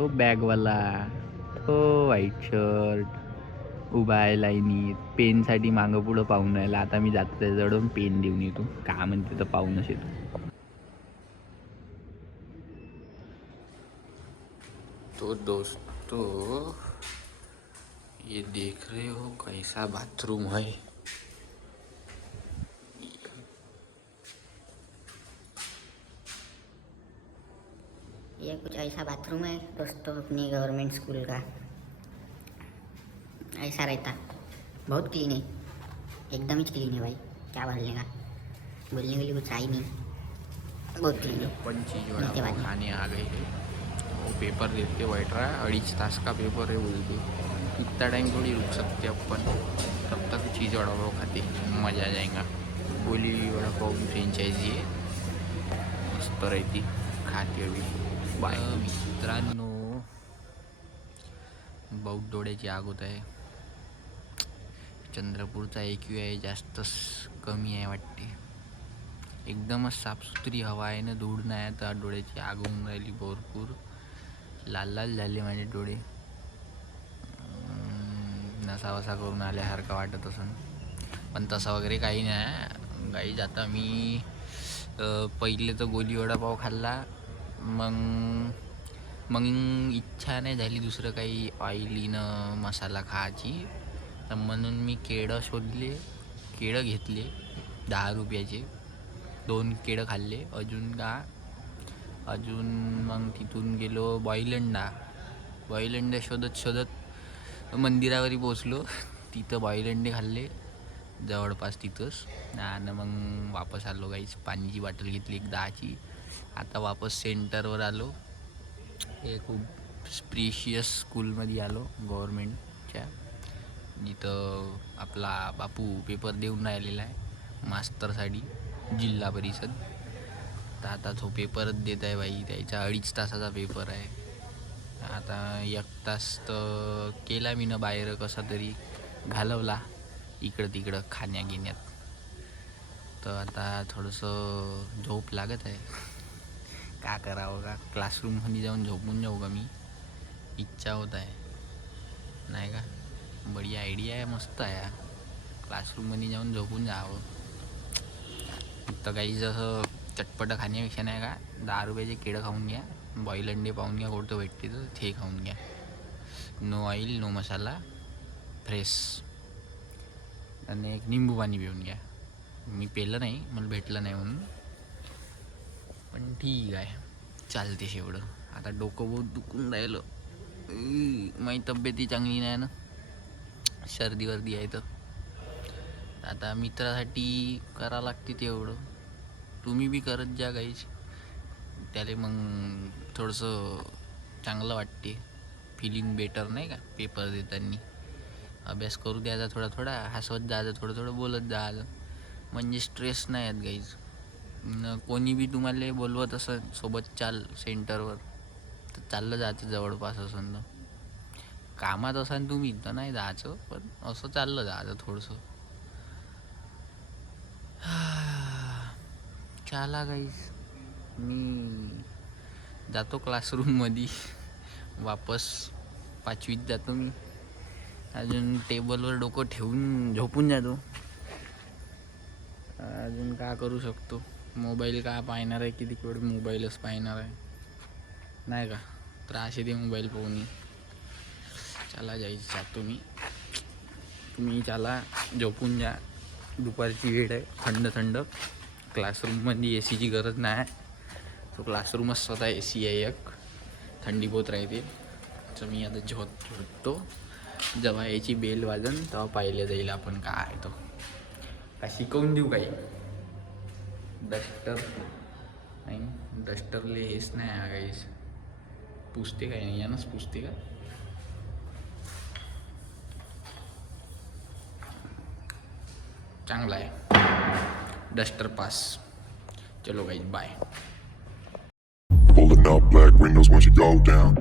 तो बॅगवाला, तो white shirt उभा आहे लाईनीत, पेनसाठी मागं पुढं पाहून राहिला. आता मी जातो त्याच्याजवळून पेन देऊन येतो, का म्हणते तर पाहूनच येतो. तो दोस्तों, ये देख रहे हो कैसा बाथरूम है. ये कुछ ऐसा बाथरूम है दोस्तों अपनी गवर्नमेंट स्कूल का. ऐसा रहता, बहुत क्लीन है, एकदम ही क्लीन है भाई, क्या बोलने का, बोलने के लिए कुछ आई नहीं, बहुत क्लीन है. चीज वड़ा खाने आ गए हैं. वो पेपर देते बैठ रहा है, 2.5 तास का पेपर है बोलते. इतना टाइम थोड़ी रुक सकते अपन, तब तक चीज़ वड़ा पाव खाते, मज़ा आ जाएगा. बोली वड़ा पाव की फ्रेंचाइजी आहे, मस्त रहती, खाते अभी. बाय मित्रांनो, बहुत डोळ्याची आग होत आहे. चंद्रपूरचा AQI जास्तच कमी आहे वाटते. एकदमच साफसुथरी हवा आहे ना, धूळ नाही, तर डोळ्याची आग होऊन राहिली भरपूर. लाल लाल झाले माझे डोळे, नसावसा करून आल्यासारखं वाटत असन, पण तसं वगैरे काही नाही गाईज. आता मी पहिले तर गोली वडापाव खाल्ला, मग इच्छा नाही झाली दुसरं काही ऑइलीनं मसाला खायची, तर म्हणून मी केळं शोधले, केळं घेतले 10 रुपयाचे, 2 केळं खाल्ले. अजून मग तिथून गेलो बॉईल अंडे शोधत मंदिरावरी पोचलो. तिथं बॉईल अंडे खाल्ले जवळपास तिथंच, आणि मग वापस आलो गाईच. पाण्याची बाटल घेतली 1 10ची. आता वापस सेंटरवर आलो. हे खूप स्प्रिशियस स्कूलमध्ये आलो गव्हर्मेंटच्या, जिथं आपला बापू पेपर देऊन राहिलेला आहे मास्तरसाठी, जिल्हा परिषद. तर आता तो पेपरच देत आहे बाई, त्याचा 2.5 तासाचा पेपर आहे. आता 1 तास तर केला मी ना बाहेर कसा तरी घालवला इकडं तिकडं खाण्यागिण्यात. तर आता थोडंसं झोप लागत आहे, का करावं का, क्लासरूममध्ये जाऊन झोपून जाऊ का मी, इच्छा होत आहे नाही का. बढिया आयडिया आहे, मस्त आहे, क्लासरूममध्ये जाऊन झोपून जावं. तर काही जसं चटपटं खाण्यापेक्षा नाही का, 10 रुपयाचे केळं खाऊन घ्या, बॉईल अंडे पाहून घ्या, कुठं भेटते तर ते खाऊन घ्या. नो ऑइल नो मसाला, फ्रेश, आणि एक निंबू पाणी पिऊन घ्या. मी पेलं नाही, मला भेटलं नाही म्हणून, पण ठीक आहे, चालते शेवढं. आता डोकं बहुत दुखून राहिलं, माझी तब्येती चांगली नाही ना, सर्दी वर्दी आहे. तर आता मित्रासाठी करा लागते तेवढं, तुम्ही बी करत जा गाईच. त्याला मग थोडंसं चांगलं वाटते, फिलिंग बेटर नाही का. पेपर देताना अभ्यास करू द्यायचा थोडा थोडा, हसवत जायचं, थोडं थोडं बोलत जायचं, म्हणजे स्ट्रेस नाही आहेत गाईज. कोणी बी तुम्हाला बोलवत असं सोबत चाल सेंटरवर, तर चाललं जायचं जवळपास असं. तर कामात असाल तुम्ही तर नाही जायचं, पण असं चाललं जायचं थोडंसं. चला गाईज, मी जातो क्लासरूममध्ये वापस. 5वीत जातो मी. अजून टेबलवर डोकं ठेवून झोपून जातो. अजून काय करू शकतो, मोबाईल काय पाहणार आहे, किती वेळ मोबाईलच पाहणार आहे नाही का. त्रास येते मोबाईल पाहून. चला जातो मी, तुम्ही चला झोपून जा. दुपारची वेळ आहे, थंड थंड. क्लासरूममध्ये ACची गरज नाही, तो क्लासरूमच स्वतः AC आहे, एक थंडी बहुत राहते. तर मी आता झोपतो. जेव्हा याची बेल वाजन तेव्हा पाहिलं जाईल आपण काय तो, का शिकवून देऊ काही. डस्टर नाही, डस्टरले हेच नाही काहीच, पुसते काय नाही, यानंच पुसते का. चांगला आहे डस्टर पास. चलो guys, bye. Pulling up black windows once you go down.